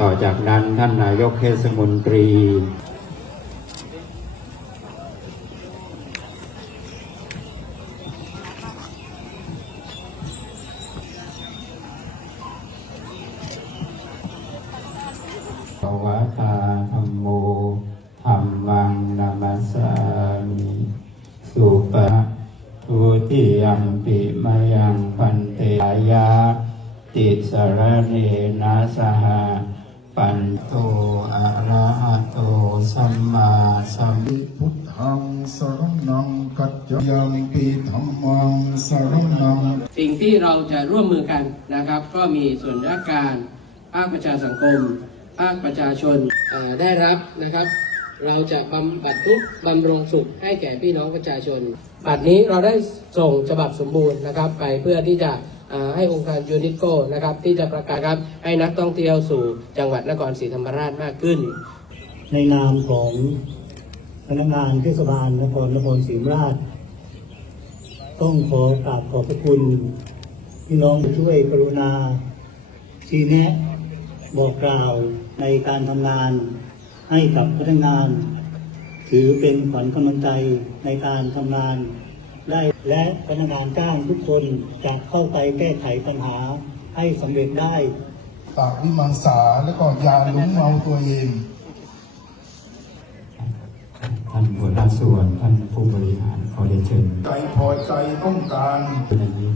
ต่อจากนั้นท่านนายกเทศมนตรีภวตาธรรมโมธรรมังนามัสสามิสุปะทุติยัมปิมายังพันเตยาติสรเนนะสห ปันโตอะระหะโตสัมมาสัมพุทธังสรณังกัจจยัมปิธัมมังสรณังสิ่งที่เราจะร่วมมือกันนะครับ ก็มีส่วนราชการภาคประชาสังคม ภาคประชาชนได้รับนะครับ เราจะบำบัดทุกบำรงสุขให้แก่พี่น้องประชาชนบัดนี้เราได้ส่งฉบับสมบูรณ์นะครับ ไปเพื่อที่จะ ให้องค์การยูนิโกนะครับที่จะประกาศครับให้นักท่องเที่ยวสู่จังหวัดนครศรีธรรมราชมากขึ้น ในนามของพนักงานเทศบาลนครนครศรีธรรมราช ต้องขอกราบขอบพระคุณพี่น้องช่วยกรุณาชี้แนะบอกกล่าวในการทำงานให้กับพนักงาน ถือเป็นขวัญกำลังใจในการทำงาน ได้และพนักงานจ้างทุกคนจะเข้าไปแก้ไขปัญหาให้สำเร็จได้ปากวิมังสาแล้วก็ยาหลงเมาตัวเอง ท่านหัวหน้าส่วนท่านผู้บริหารขอเรียนเชิญใจพอใจต้องการเป็นอย่างนี้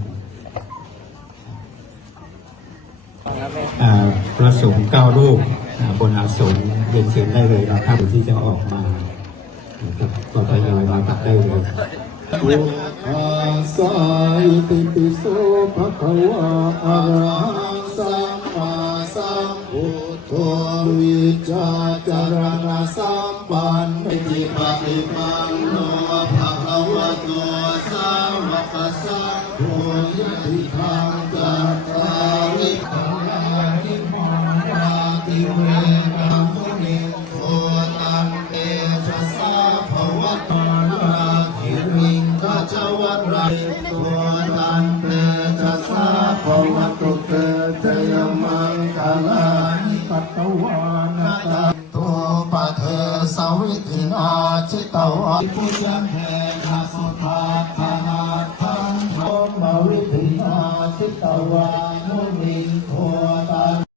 อ่าพระสงฆ์เก้ารูปอ่าบนอาสนเรียนเชิญได้เลยนะครับที่จะออกมานะครับก็ทยอยมาตักได้เลย พุทธังสายติปิโสภะคะวะอะระหังสัมมาสัมพุทโธวิจารณสัมปันติปะอิปันโนภะคะวะโตสาวกสังโฆยะติธัง ตัวตันเตจะสาภวะตุเตเตยมังคลานิปัตตวานาตาโตปะเทสวิทินาชิตวาปุญญแห่งสุทาธนาทังโมาวิทินาชิตวา